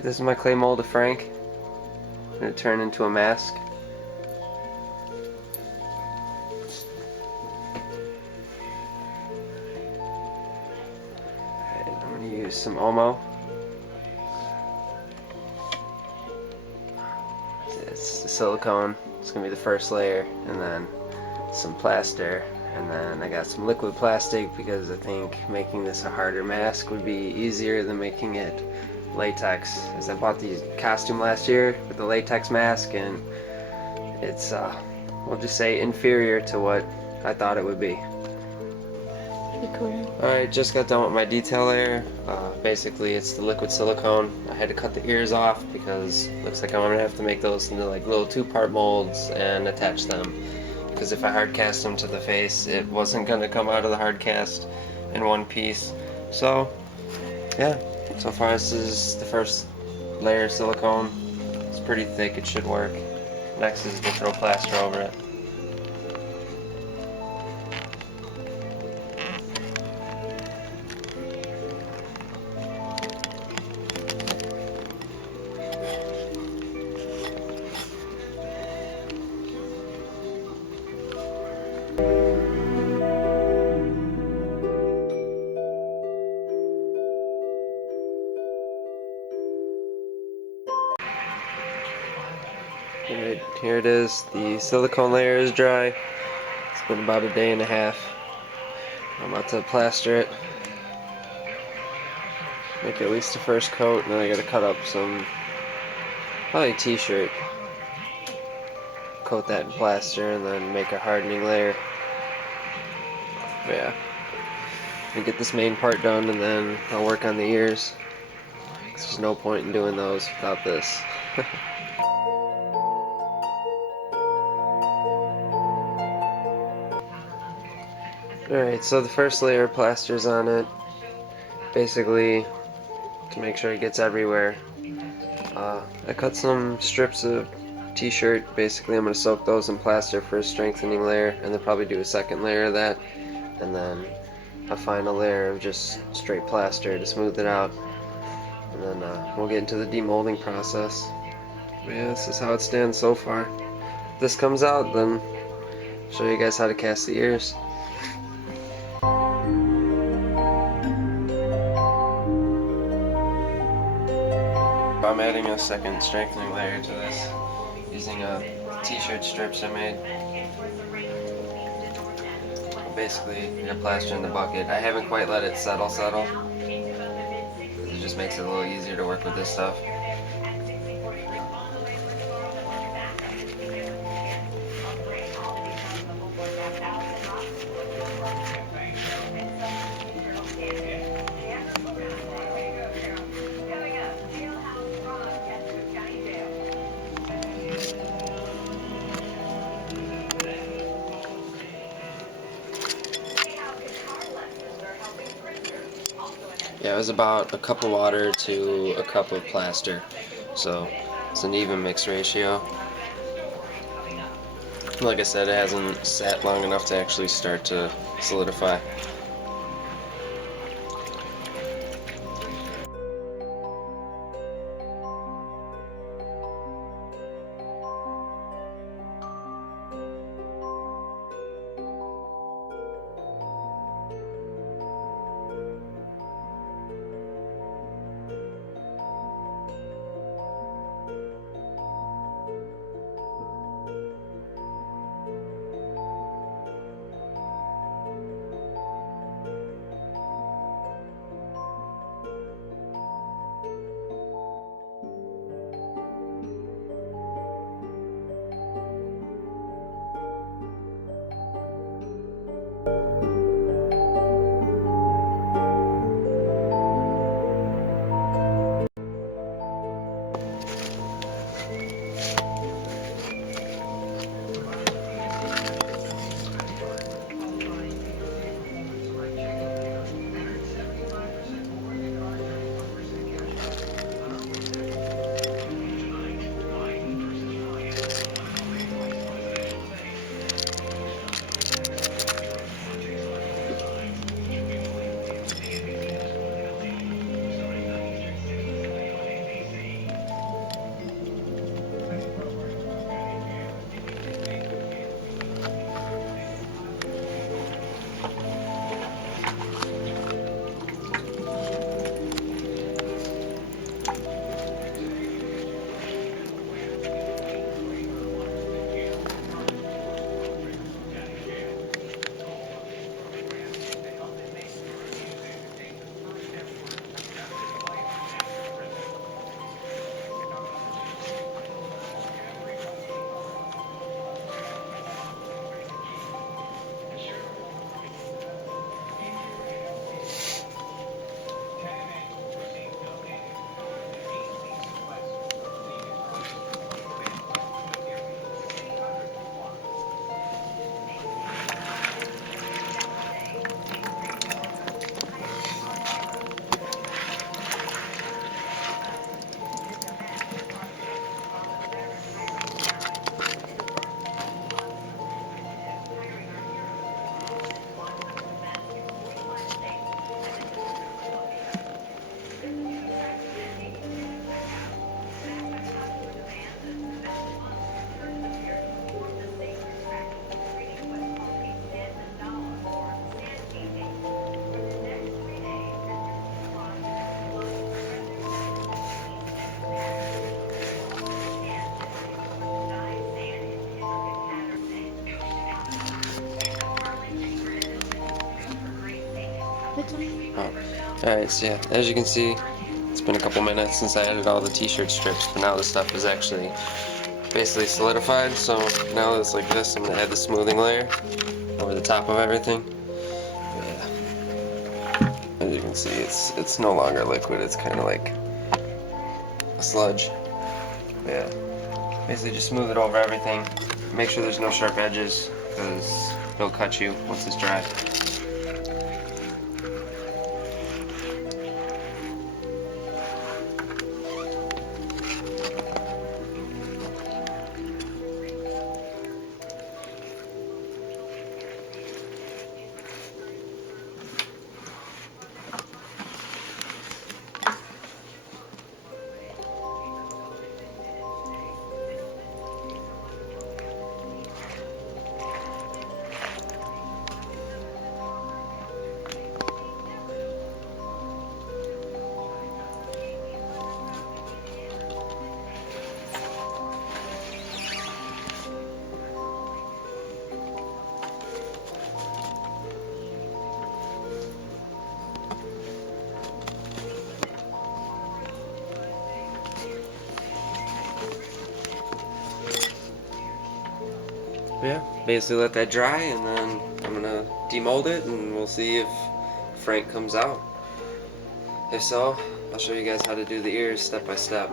Alright, this is my clay mold of Frank. I'm going to turn into a mask. Alright, I'm going to use some Omo. It's the silicone. It's going to be the first layer, and then some plaster, and then I got some liquid plastic because I think making this a harder mask would be easier than making it latex, as I bought the costume last year with the latex mask, and it's we'll just say inferior to what I thought it would be. Cool. Alright, just got done with my detail layer. Basically it's the liquid silicone. I had to cut the ears off because it looks like I'm gonna have to make those into like little 2-part molds and attach them, because if I hard cast them to the face, it wasn't gonna come out of the hard cast in one piece. So yeah, so far this is the first layer of silicone. It's pretty thick, it should work. Next is to throw plaster over it. Alright, here it is. The silicone layer is dry. It's been about a day and a half. I'm about to plaster it. Make at least the first coat, and then I gotta cut up some, probably t-shirt. Coat that in plaster, and then make a hardening layer. But yeah. And get this main part done, and then I'll work on the ears. There's no point in doing those without this. Alright, so the first layer of plaster's on it, basically to make sure it gets everywhere. I cut some strips of t-shirt. Basically I'm going to soak those in plaster for a strengthening layer, and then probably do a second layer of that, and then a final layer of just straight plaster to smooth it out, and then we'll get into the demolding process. But yeah, this is how it stands so far. If this comes out, then I'll show you guys how to cast the ears. I'm adding a second strengthening layer to this using a t-shirt strips I made. Basically, you're plaster in the bucket. I haven't quite let it settle. It just makes it a little easier to work with this stuff. Yeah, it was about a cup of water to a cup of plaster, so it's an even mix ratio. Like I said, it hasn't sat long enough to actually start to solidify. Oh. Alright, so yeah, as you can see, it's been a couple minutes since I added all the t-shirt strips, but now the stuff is actually basically solidified, so now that it's like this, I'm going to add the smoothing layer over the top of everything. Yeah. As you can see, it's no longer liquid, it's kind of like a sludge. Yeah. Basically just smooth it over everything. Make sure there's no sharp edges, because it'll cut you once it's dry. Yeah, basically let that dry, and then I'm gonna demold it, and we'll see if Frank comes out. If so, I'll show you guys how to do the ears step by step.